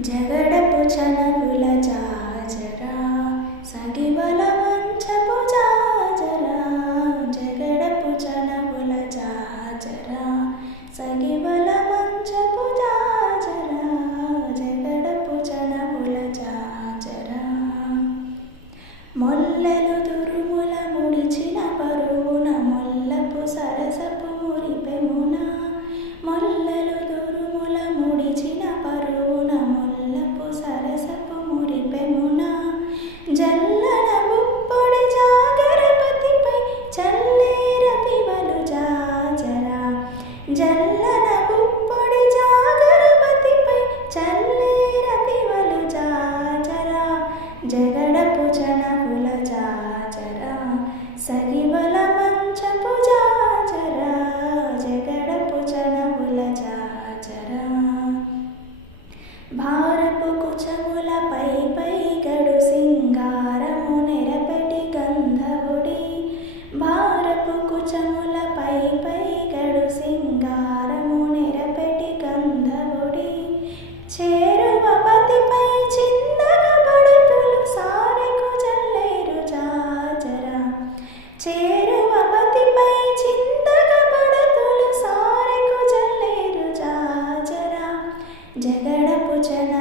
జగడపు చనవుల జాజరా సగివల మంచపు జాజరా జగడపు చనవుల జాజరా సగివల మంచపు జాజరా జగడపు చనవుల జాజరా మొల్లెలు తురుముల ముడిచిన పరువున మొల్లపు సరసపు మురిపెమున మొల్లెలు తురుముల ముడిచిన పరువున మొల్లపు సరసపు మురిపెమున జల్లన బుప్పొడి జాగరపతిపై చల్లేరతివలు జాజరా జల్లన బుప్పొడి జాగరపతిపై చల్లేరతివలు జాజరా జగడపు చనవుల జాజరా సగివల మంచపు జాజరా జగడపు చనవుల జాజరా భారపు కుచముల పై గడు సింగారము నెరపెటి గంధవుడి భారపు కుచముల పై గడు సింగారము నెరపెటి గంధవుడి చేరువ పతిపై చిందగ పడుతులు సారెకు జల్లేరు జాజరా చేరువ పతిపై చిందగ పడుతులు సారెకు జల్లేరు జాజరా జగడపు చన